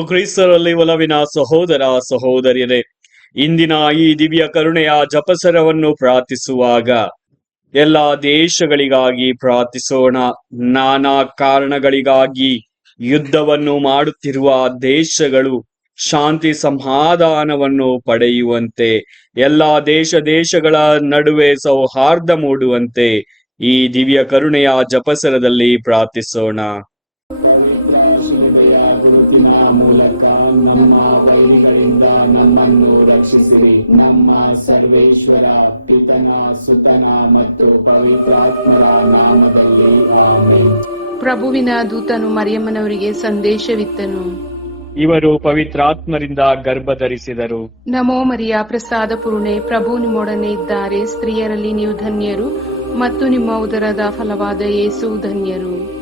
ಕ್ರೈಸ್ತರಲ್ಲಿ ಒಲವಿನ ಸಹೋದರ ಸಹೋದರಿಯರೇ, ಇಂದಿನ ಈ ದಿವ್ಯ ಕರುಣೆಯ ಜಪಸರವನ್ನು ಪ್ರಾರ್ಥಿಸುವಾಗ ಎಲ್ಲ ದೇಶಗಳಿಗಾಗಿ ಪ್ರಾರ್ಥಿಸೋಣ. ನಾನಾ ಕಾರಣಗಳಿಗಾಗಿ ಯುದ್ಧವನ್ನು ಮಾಡುತ್ತಿರುವ ದೇಶಗಳು ಶಾಂತಿ ಸಮಾಧಾನವನ್ನು ಪಡೆಯುವಂತೆ, ಎಲ್ಲ ದೇಶ ದೇಶಗಳ ನಡುವೆ ಸೌಹಾರ್ದ ಮೂಡುವಂತೆ ಈ ದಿವ್ಯ ಕರುಣೆಯ ಜಪಸರದಲ್ಲಿ ಪ್ರಾರ್ಥಿಸೋಣ. ಸರ್ವೇಶ್ವರ ಪಿತನ ಸುತನ ಮತ್ತು ಪವಿತ್ರಾತ್ಮರ ನಾಮದಲ್ಲಿ ಆಮೇನ್. ಪ್ರಭುವಿನ ದೂತನು ಮರಿಯಮ್ಮನವರಿಗೆ ಸಂದೇಶವಿತ್ತನು. ಇವರು ಪವಿತ್ರಾತ್ಮರಿಂದ ಗರ್ಭ ಧರಿಸಿದರು ನಮೋ ಮರಿಯ ಪ್ರಸಾದ ಪೂರ್ಣೆ ಪ್ರಭು ನಿಮ್ಮೊಡನೆ ಇದ್ದಾರೆ. ಸ್ತ್ರೀಯರಲ್ಲಿ ನೀವು ಧನ್ಯರು ಮತ್ತು ನಿಮ್ಮ ಉದರದ ಫಲವಾದ ಯೇಸು ಧನ್ಯರು.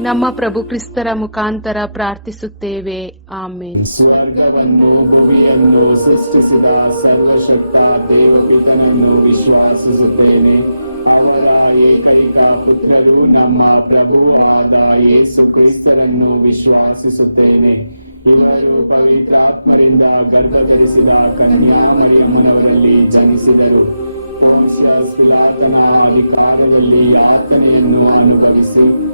ನಮ್ಮ ಪ್ರಭು ಕ್ರಿಸ್ತರ ಮುಖಾಂತರ ಪ್ರಾರ್ಥಿಸುತ್ತೇವೆ. ಆಮೇಲೆ ಸ್ವರ್ಗವನ್ನು, ಭೂಮಿಯನ್ನು ಸೃಷ್ಟಿಸಿದ ಸರ್ವಶಕ್ತ ದೇವಪಿತನನ್ನು ವಿಶ್ವಾಸಿಸುತ್ತೇನೆ. ಅವರ ಏಕೈಕ ಪುತ್ರರು ನಮ್ಮ ಪ್ರಭುವಾದ ಯೇಸು ಕ್ರಿಸ್ತರನ್ನು ವಿಶ್ವಾಸಿಸುತ್ತೇನೆ. ಇವರು ಪವಿತ್ರಾತ್ಮರಿಂದ ಗರ್ಭಧರಿಸಿದ ಕನ್ಯಾಮರಿಯಮ್ಮನವರಲ್ಲಿ ಜನಿಸಿದರು. ಪೋಷ ಪಿಲಾತನ ಅಧಿಕಾರದಲ್ಲಿ ಯಾತನೆಯನ್ನು ಅನುಭವಿಸಿ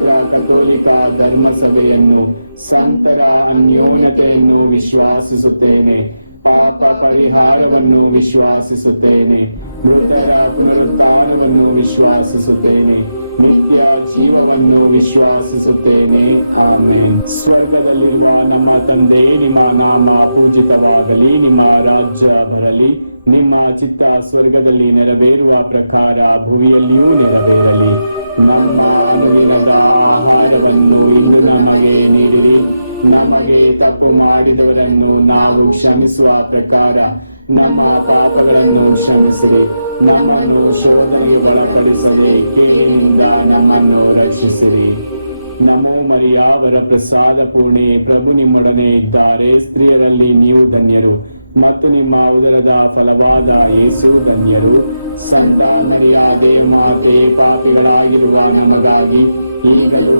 ಪವಿತ್ರ ಕಥೋಲಿಕ ಧರ್ಮಸಭೆಯನ್ನು ಸಂತರ ಅನ್ಯೋನ್ಯತೆಯನ್ನು ವಿಶ್ವಾಸಿಸುತ್ತೇನೆ, ಪಾಪ ಪರಿಹಾರವನ್ನು ವಿಶ್ವಾಸಿಸುತ್ತೇನೆ, ಮೃತರ ಪುನರುತ್ಥಾನವನ್ನು ವಿಶ್ವಾಸಿಸುತ್ತೇನೆ, ನಿತ್ಯ ಜೀವವನ್ನು ವಿಶ್ವಾಸಿಸುತ್ತೇನೆ. ಆಮೇನ್. ಸ್ವರ್ಗದಲ್ಲಿರುವ ನಮ್ಮ ತಂದೆ, ನಿಮ್ಮ ನಾಮ ಪೂಜಿತವಾಗಲಿ, ನಿಮ್ಮ ರಾಜ್ಯ ಬರಲಿ, ನಿಮ್ಮ ಚಿತ್ತ ಸ್ವರ್ಗದಲ್ಲಿ ನೆರವೇರುವ ಪ್ರಕಾರ ಭುವಿಯಲ್ಲಿಯೂ ನೆರವೇರಲಿ. ನಮ್ಮ ಅನುದಿನದ ತಪ್ಪು ಮಾಡಿದವರನ್ನು ನಾವು ಕ್ಷಮಿಸುವ ಪ್ರಕಾರ ನಮ್ಮ ಪಾಪಗಳನ್ನು ಕ್ಷಮಿಸಿರಿ. ನಮ್ಮನ್ನು ಶೋಧನೆಗೆ ಒಳಪಡಿಸಲಿ. ಕೇಳಿನಿಂದ ನಮ್ಮನ್ನು ರಕ್ಷಿಸಿರಿ. ನಮೋ ಮರಿಯಾವರ ಪ್ರಸಾದ ಪೂರ್ಣಿ, ಪ್ರಭು ನಿಮ್ಮೊಡನೆ ಇದ್ದಾರೆ. ಸ್ತ್ರೀಯರಲ್ಲಿ ನೀವು ಧನ್ಯರು. ಮತ್ತು ನಿಮ್ಮ ಉದರದ ಫಲವಾದ ಯೇಸು ಧನ್ಯರು. ಸಂತ ಮರಿಯಾದೆ ಮಾತೆ, ಪಾಪಿಗಳಾಗಿರುವ ನಮಗಾಗಿ ಈಗಲೂ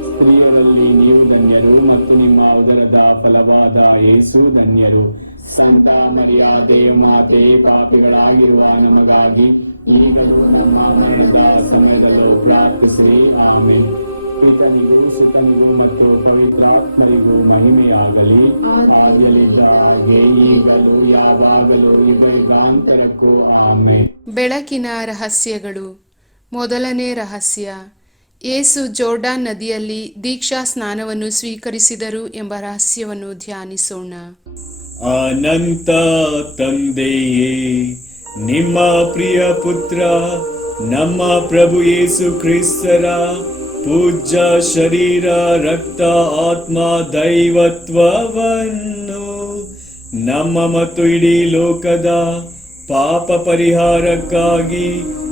ಸ್ತ್ರೀಯರಲ್ಲಿ ನೀವು ಧನ್ಯರು ಮತ್ತು ನಿಮ್ಮ ಉದರದ ಫಲವಾದ ಯೇಸು ಧನ್ಯರು. ಸಂತ ಮರ್ಯಾದೆ ಮಾತೆ ಪಾಪಿಗಳಾಗಿರುವ ನಮಗಾಗಿ ಈಗಲೂ ನಮ್ಮ ಮರಣದ ಸಮಯದಲ್ಲೂ ಪ್ರಾರ್ಥಿಸಿ ಆಮೇಲೆ ಪಿತನಿಗೂ ಸುತನಿಗೂ ಮತ್ತು ಪವಿತ್ರಾತ್ಮರಿಗೂ ಮಹಿಮೆಯಾಗಲಿ. ಆಗಲಿದ್ದ ಹಾಗೆ ಈಗಲೂ ಯಾವಾಗಲೂ ಯುಗ ಯುಗಾಂತರಕ್ಕೂ ಆಮೇನ್. ಬೆಳಕಿನ ರಹಸ್ಯಗಳು. ಮೊದಲನೇ ರಹಸ್ಯ ಯೇಸು ಜೋರ್ಡಾನ್ ನದಿಯಲ್ಲಿ ದೀಕ್ಷಾ ಸ್ನಾನವನ್ನು ಸ್ವೀಕರಿಸಿದರು ಎಂಬ ರಹಸ್ಯವನ್ನು ಧ್ಯಾನಿಸೋಣ. ಅನಂತ ತಂದೆಯೇ, ನಿಮ್ಮ ಪ್ರಿಯ ಪುತ್ರ, ನಮ್ಮ ಪ್ರಭು ಯೇಸು ಕ್ರಿಸ್ತರ ಪೂಜ್ಯ ಶರೀರ, ರಕ್ತ, ಆತ್ಮ, ದೈವತ್ವವನ್ನು ನಮ್ಮ ಮತ್ತು ಇಡೀ ಲೋಕದ ಪಾಪ ಪರಿಹಾರಕ್ಕಾಗಿ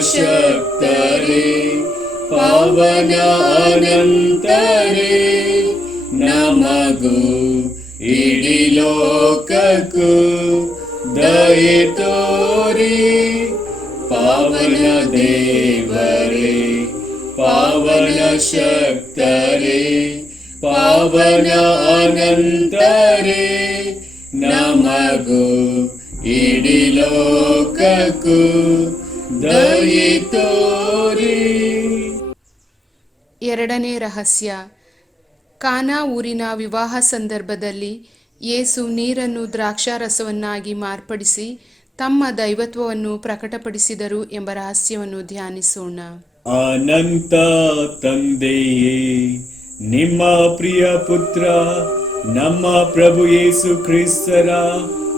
ಶಕ್ತರೇ ಪಾವನ ಅನಂತರೇ ನಮಗೂ ಇಡೀ ಲೋಕಕ್ಕೂ ದಯೆ ತೋರಿ. ಪಾವನ ದೇವರೇ, ಪಾವನ ಶಕ್ತರೇ, ಪಾವನ ಅನಂತರೇ, ನಮಗೂ ಎರಡನೇ ರಹಸ್ಯ. ಕಾನಾ ಊರಿನ ವಿವಾಹ ಸಂದರ್ಭದಲ್ಲಿ ಯೇಸು ನೀರನ್ನು ದ್ರಾಕ್ಷಾರಸವನ್ನಾಗಿ ಮಾರ್ಪಡಿಸಿ ತಮ್ಮ ದೈವತ್ವವನ್ನು ಪ್ರಕಟಪಡಿಸಿದರು ಎಂಬ ರಹಸ್ಯವನ್ನು ಧ್ಯಾನಿಸೋಣ. ಅನಂತ ತಂದೆಯೇ ನಿಮ್ಮ ಪ್ರಿಯ ಪುತ್ರ ನಮ್ಮ ಪ್ರಭು ಯೇಸು ಕ್ರಿಸ್ತರ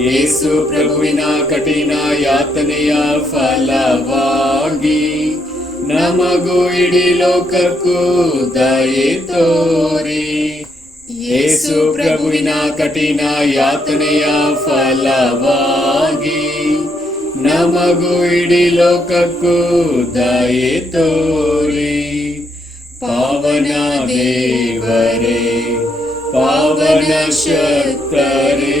ಯೇಸು ಪ್ರಭುವಿನ ಕಠಿಣ ಯಾತನೆಯ ಫಲವಾಗಿ ನಮಗೂ ಇಡೀ ಲೋಕಕ್ಕೂ ದಯೆ ತೋರಿ ಯೇಸು ಪ್ರಭುವಿನ ಕಠಿಣ ಯಾತನೆಯ ಫಲವಾಗಿ ನಮಗೂ ಇಡೀ ಲೋಕಕ್ಕೂ ದಯೆ ತೋರಿ ಪಾವನ ದೇವರೇ ಪಾವನ ಶಕ್ತರೇ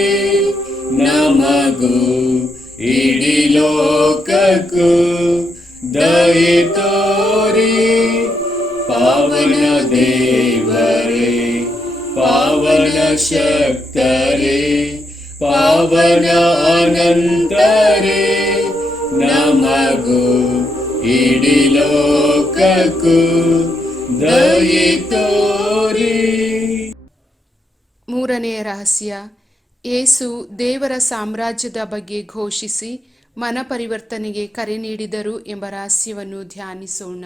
ಪಾವನ ದೇವರೇ, ಪಾವನ ಶಕ್ತರೇ, ಪಾವನ ಅನಂತರೇ, ನಮಗೂ ಇಡೀ ಲೋಕಕ್ಕೂ ದಯಿತೋರಿ ಮೂರನೆಯ ರಹಸ್ಯ, ಏಸು ದೇವರ ಸಾಮ್ರಾಜ್ಯದ ಬಗ್ಗೆ ಘೋಷಿಸಿ ಮನಪರಿವರ್ತನೆಗೆ ಕರೆ ನೀಡಿದರು ಎಂಬ ರಹಸ್ಯವನ್ನು ಧ್ಯಾನಿಸೋಣ.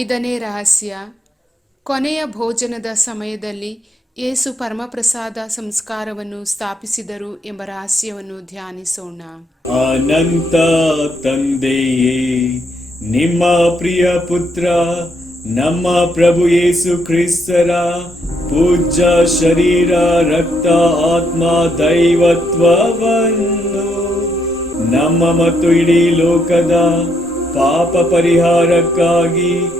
ಐದನೇ ರಹಸ್ಯ. ಕೊನೆಯ ಭೋಜನದ ಸಮಯದಲ್ಲಿ ಏಸು ಪರಮಪ್ರಸಾದ ಸಂಸ್ಕಾರವನ್ನು ಸ್ಥಾಪಿಸಿದರು ಎಂಬ ರಹಸ್ಯವನ್ನು ಧ್ಯಾನಿಸೋಣ. ಅನಂತ ತಂದೆಯೇ, ನಿಮ್ಮ ಪ್ರಿಯ ಪುತ್ರ, ನಮ್ಮ ಪ್ರಭು ಯೇಸು ಕ್ರಿಸ್ತರ ಪೂಜ್ಯ ಶರೀರ, ರಕ್ತ, ಆತ್ಮ, ದೈವತ್ವವನ್ನು ನಮ್ಮ ಮತ್ತು ಇಡೀ ಲೋಕದ ಪಾಪ ಪರಿಹಾರಕ್ಕಾಗಿ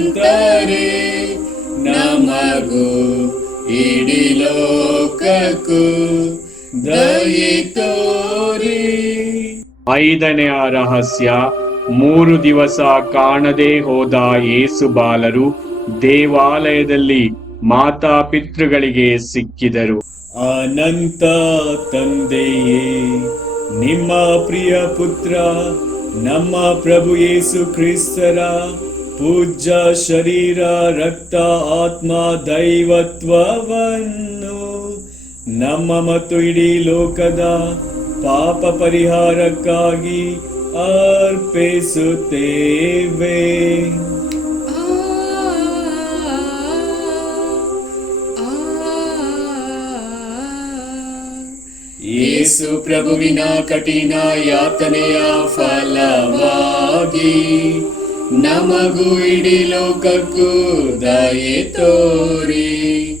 ಐದನೆಯ ರಹಸ್ಯ ಮೂರು ದಿವಸ ಕಾಣದೆ ಹೋದ ಯೇಸು ಬಾಲರು ದೇವಾಲಯದಲ್ಲಿ ಮಾತಾ ಪಿತೃಗಳಿಗೆ ಸಿಕ್ಕಿದರು. ಅನಂತ ತಂದೆಯೇ ನಿಮ್ಮ ಪ್ರಿಯ ಪುತ್ರ ನಮ್ಮ ಪ್ರಭು ಯೇಸು ಕ್ರಿಸ್ತರ ಪೂಜ್ಯ ಶರೀರ ರಕ್ತ ಆತ್ಮ ದೈವತ್ವವನ್ನು ನಮ್ಮ ಮತ್ತು ಇಡೀ ಲೋಕದ ಪಾಪ ಪರಿಹಾರಕ್ಕಾಗಿ ಅರ್ಪಿಸುತ್ತೇವೆ. ಯೇಸು ಪ್ರಭುವಿನ ಕಠಿಣ ಯಾತನೆಯ ಫಲವಾಗಿ ನಮಗೂ ಇಡೀ ಲೋಕಕ್ಕೂ ದಯೆ ತೋರಿ.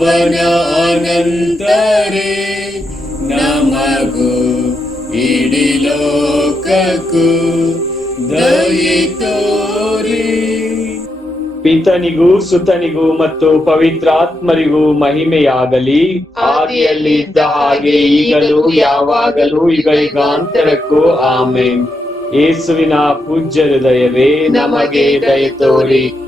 ಪಾವನ ಅನಂತರೆ ನಮಗೂ ಇಡೀ ಲೋಕಕ್ಕೂ ದಯಿತೋರಿ ಪಿತನಿಗೂ, ಸುತನಿಗೂ ಮತ್ತು ಪವಿತ್ರಾತ್ಮರಿಗೂ ಮಹಿಮೆಯಾಗಲಿ. ಆದಿಯಲ್ಲಿ ಇದ್ದ ಹಾಗೆ ಈಗಲೂ, ಯಾವಾಗಲೂ ಈಗಾಂತರಕ್ಕೂ ಆಮೇನ್. ಯೇಸುವಿನ ಪೂಜ್ಯ ಹೃದಯವೇ ನಮಗೆ ದಯ ತೋರಿ.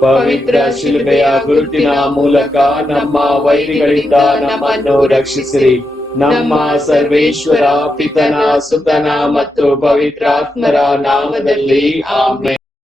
ಪವಿತ್ರ ಶಿಲ್ಪೆಯ ಗುರುತಿನ ಮೂಲಕ ನಮ್ಮ ವೈರಿಗಳಿಂದ ನಮ್ಮನ್ನು ರಕ್ಷಿಸಿರಿ. ನಮ್ಮ ಸರ್ವೇಶ್ವರ, ಪಿತನ, ಸುತನ ಮತ್ತು ಪವಿತ್ರಾತ್ಮರ ನಾಮದಲ್ಲಿ ಆಮೇಲೆ